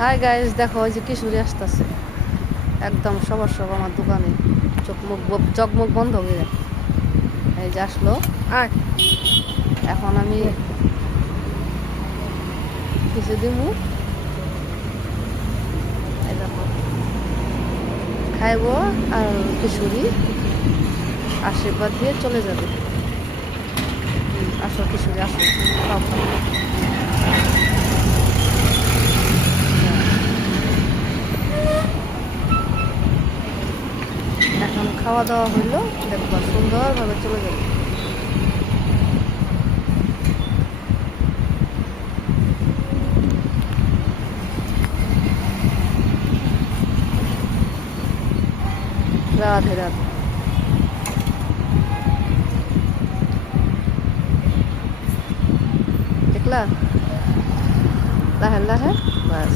Hi guys, দেখো ওই যে কিশোরী আসতেছে একদম সবার সব আমার দোকানে। চোখ মুখ বন্ধ হয়ে যায়। এই যে আসলো। আর এখন আমি কিছু দিমু, এই দেখো খাইবো। আর কিশোরী আশীর্বাদ দিয়ে চলে যাবে। আসো কিশোরী, আসো, খাও খাও। এখন খাওয়া দাওয়া হইলো, দেখবা সুন্দরভাবে চলে যাবে। রাধে রাধে। দেখলা, লাহে লাহে, বাস।